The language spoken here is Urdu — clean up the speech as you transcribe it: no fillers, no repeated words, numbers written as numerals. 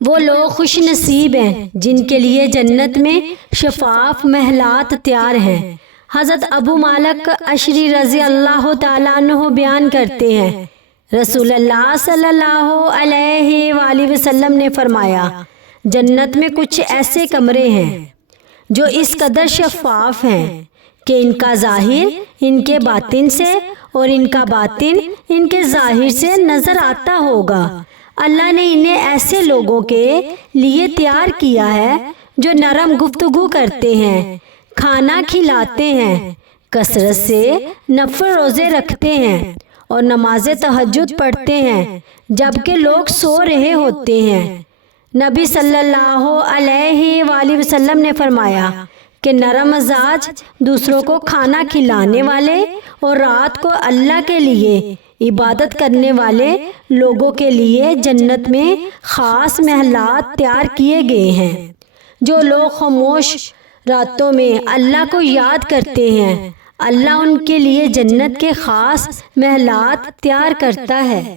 وہ لوگ خوش نصیب ہیں جن کے لیے جنت میں شفاف محلات تیار ہیں۔ حضرت ابو مالک اشعری رضی اللہ تعالیٰ عنہ بیان کرتے ہیں، رسول اللہ صلی اللہ علیہ وآلہ وسلم نے فرمایا، جنت میں کچھ ایسے کمرے ہیں جو اس قدر شفاف ہیں کہ ان کا ظاہر ان کے باطن سے اور ان کا باطن ان کے ظاہر سے نظر آتا ہوگا۔ اللہ نے انہیں ایسے لوگوں کے لیے تیار کیا ہے جو نرم گفتگو کرتے ہیں، کھانا کھلاتے ہیں، کثرت سے نفل روزے رکھتے ہیں اور نماز تہجد پڑھتے ہیں جبکہ لوگ سو رہے ہوتے ہیں۔ نبی صلی اللہ علیہ وآلہ وسلم نے فرمایا کہ نرم مزاج، دوسروں کو کھانا کھلانے والے اور رات کو اللہ کے لیے عبادت کرنے والے لوگوں کے لیے جنت میں خاص محلات تیار کیے گئے ہیں۔ جو لوگ خاموش راتوں میں اللہ کو یاد کرتے ہیں، اللہ ان کے لیے جنت کے خاص محلات تیار کرتا ہے۔